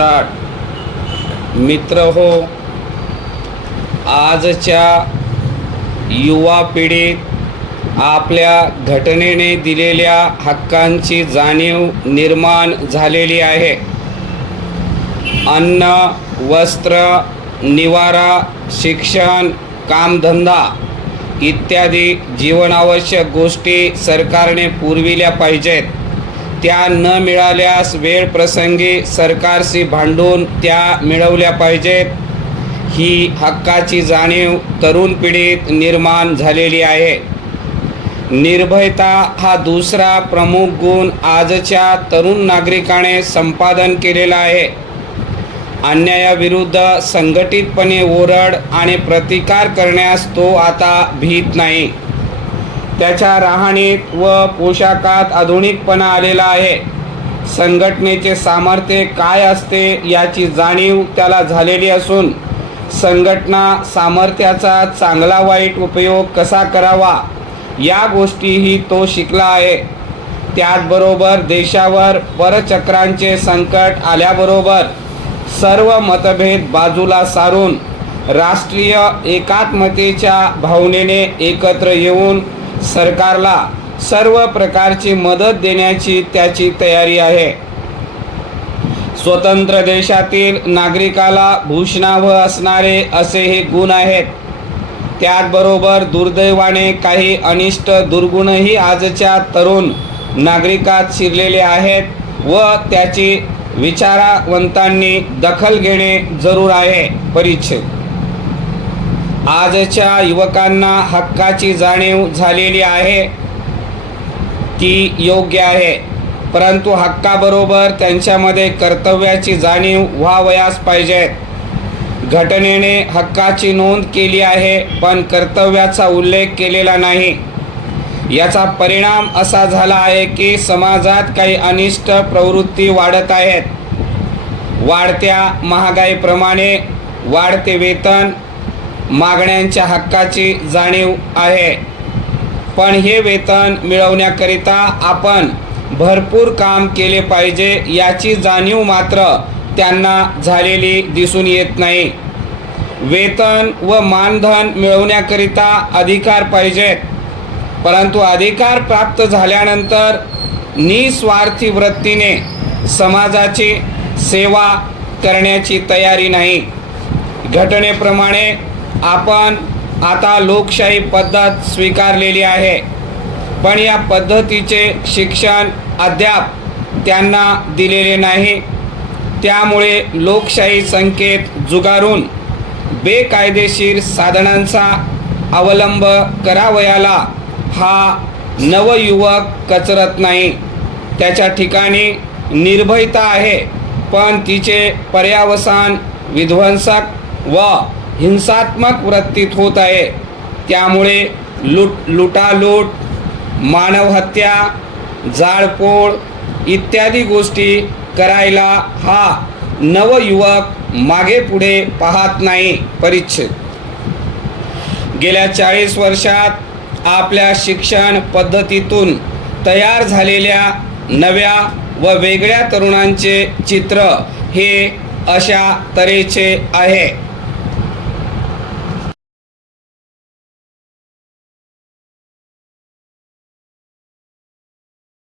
Start. मित्र हो, आजच्या युवा पिढीत आपल्या घटनेने दिलेल्या हक्कांची जाणीव निर्माण झालेली आहे। अन्न, वस्त्र, निवारा, शिक्षण, कामधंदा इत्यादी जीवनावश्यक गोष्टी सरकारने पुरविल्या पाहिजेत। त्या न मिळाल्यास वेळ प्रसंगी सरकारशी भांडून त्या मिळवल्या पाहिजेत। ही हक्काची जाणीव तरुण पिढीत निर्माण झालेली आहे। निर्भयता हा दुसरा प्रमुख गुण आजच्या तरुण नागरिकाने संपादन केलेला आहे। अन्यायाविरुद्ध संघटितपणे ओरड आणि प्रतिकार करण्यास तो आता भीत नाही। त्याच्या राहणीत व पोशाखात आधुनिकपणा आलेला आहे। संघटनेचे सामर्थ्य काय असते याची जाणीव त्याला झालेली असून संघटना सामर्थ्याचा चांगला वाईट उपयोग कसा करावा या गोष्टीही तो शिकला आहे। त्याचबरोबर देशावर परचक्रांचे संकट आल्याबरोबर सर्व मतभेद बाजूला सारून राष्ट्रीय एकात्मतेच्या भावनेने एकत्र येऊन सरकारला सर्व प्रकारची मदत देण्याची त्याची तयारी आहे। स्वतंत्र देशातील नागरिकाला भूषणावह असणारे असे हे गुण आहेत। त्याचबरोबर दुर्दैवाने काही अनिष्ट दुर्गुणही आजच्या तरुण नागरिकात शिरलेले आहेत व त्याची विचारवंतांनी दखल घेणे जरूर आहे। परिच्छेद आजच्या युवकांना हक्काची जाणीव झालेली आहे ती योग्य आहे, परंतु हक्काबरोबर त्यांच्यामध्ये कर्तव्याची जाणीव व्हावयास पाहिजे। घटनेने हक्काची नोंद केली आहे पण कर्तव्याचा उल्लेख केलेला नाही। याचा परिणाम असा झाला आहे की समाजात काही अनिष्ट प्रवृत्ती वाढत आहेत। वाढत्या महागाईप्रमाणे वाढते वेतन, मागण्यांच्या हक्काची जाणीव आहे, पण हे वेतन मिळवण्याकरिता आपण भरपूर काम केले पाहिजे याची जाणीव मात्र त्यांना झालेली दिसून येत नाही। वेतन व मानधन मिळवण्याकरिता अधिकार पाहिजेत, परंतु अधिकार प्राप्त झाल्यानंतर निस्वार्थी वृत्तीने समाजाची सेवा करण्याची तयारी नाही। घटनेप्रमाणे आपण आता लोकशाही पद्धत स्वीकारलेली आहे, पण या पद्धतीचे शिक्षण अद्याप त्यांना दिलेले नाही। त्यामुळे लोकशाही संकेत जुगारून बेकायदेशीर साधनांचा अवलंब करावयाला हा नवयुवक कचरत नाही। त्याच्या ठिकाणी निर्भयता आहे, पण तिचे पर्यावसान विध्वंसक व हिंसात्मक वृत्तीत होत आहे। त्यामुळे लुटालूट, मानवहत्या, जाळपोळ इत्यादी गोष्टी करायला हा नवयुवक मागे पुढे पाहत नाही। परिच्छेद गेल्या 40 वर्षात आपल्या शिक्षण पद्धतीतून तयार झालेल्या नव्या व वेगळ्या तरुणांचे चित्र हे अशा तऱ्हेचे आहे।